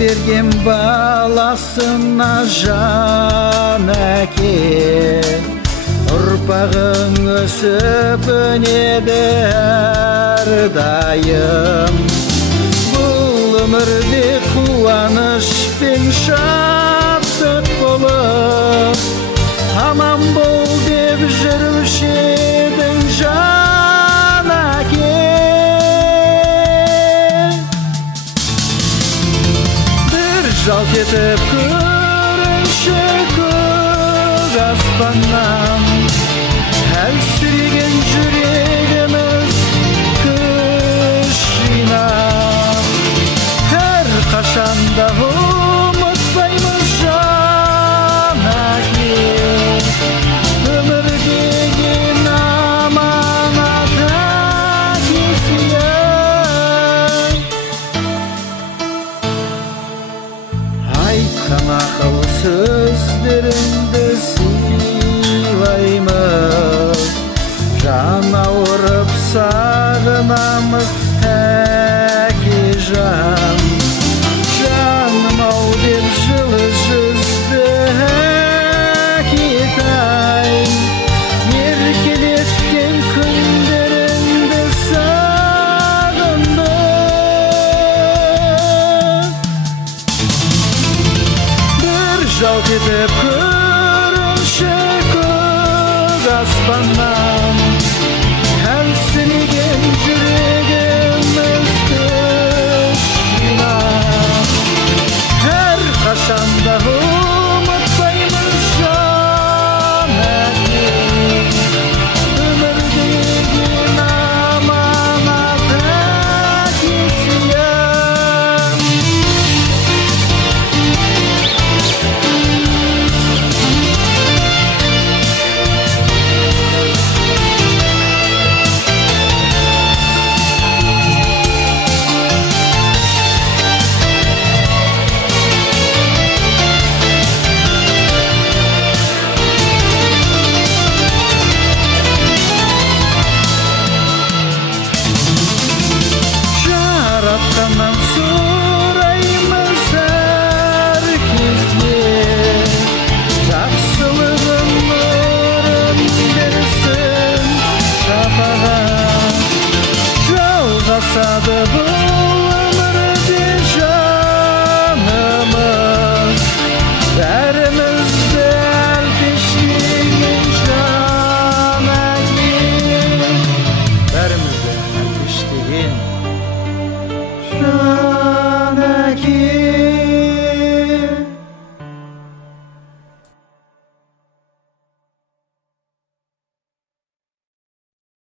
берген баласына жан әке, ұрпағың өсіп өнеді әрдайым. Бұл өмірде қуаныш пен шаттық болып, аман бол деп жүруші едің жан әке. Бір жалт етіп көрінші көк аспаннан, әлсіреген жүрегіміз күш жинап, әрқашанда ұмытпаймыз жан әке, өмір деген аманат әкесіне. Айтқан ақыл сөздеріңді сыйлаймыз, жан ауырып сағынамыз әкежан. Жаным-ау деп жылы жүзді әкетай, еркелеткен күндеріңді сағындым. Бір жалт етіп